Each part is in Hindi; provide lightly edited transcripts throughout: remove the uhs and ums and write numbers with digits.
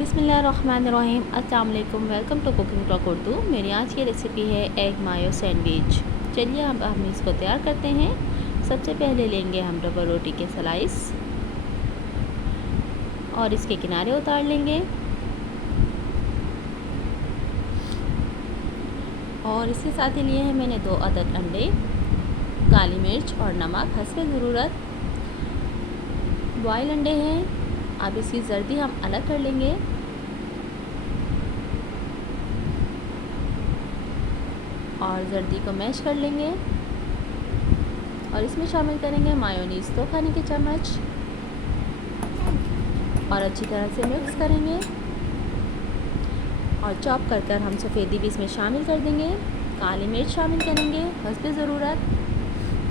बिस्मिल्लाहिर्रहमानिर्रहीम। अस्सलाम वालेकुम। Welcome to cooking talk Urdu. मेरी आज की रेसिपी है एग मायो सैंडविच। चलिए अब हम इसको तैयार करते हैं। सबसे पहले लेंगे हम रबर रोटी के स्लाइस और इसके किनारे उतार लेंगे और इसके साथ ही लिए हैं मैंने 2 अदद अंडे, काली मिर्च और नमक हस्बे ज़रूरत। बॉयल अंडे हैं। अब इसकी जर्दी हम अलग कर लेंगे और जर्दी को मैश कर लेंगे और इसमें शामिल करेंगे मायोनीज़ 2 खाने के चम्मच और अच्छी तरह से मिक्स करेंगे और चॉप कर हम सफ़ेदी भी इसमें शामिल कर देंगे। काली मिर्च शामिल करेंगे हस्बे ज़रूरत,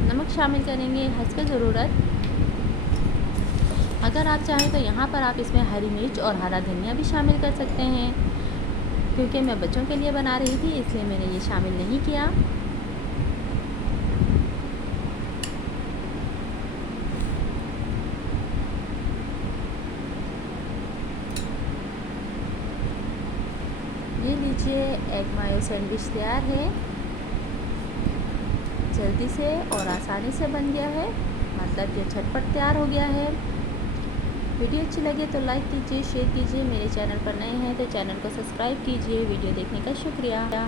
नमक शामिल करेंगे हस्बे ज़रूरत। अगर आप चाहें तो यहाँ पर आप इसमें हरी मिर्च और हरा धनिया भी शामिल कर सकते हैं, क्योंकि मैं बच्चों के लिए बना रही थी इसलिए मैंने ये शामिल नहीं किया। ये लीजिए एग मायो सैंडविच तैयार है। जल्दी से और आसानी से बन गया है, मतलब ये झटपट तैयार हो गया है। वीडियो अच्छी लगे तो लाइक कीजिए, शेयर कीजिए। मेरे चैनल पर नए हैं तो चैनल को सब्सक्राइब कीजिए। वीडियो देखने का शुक्रिया।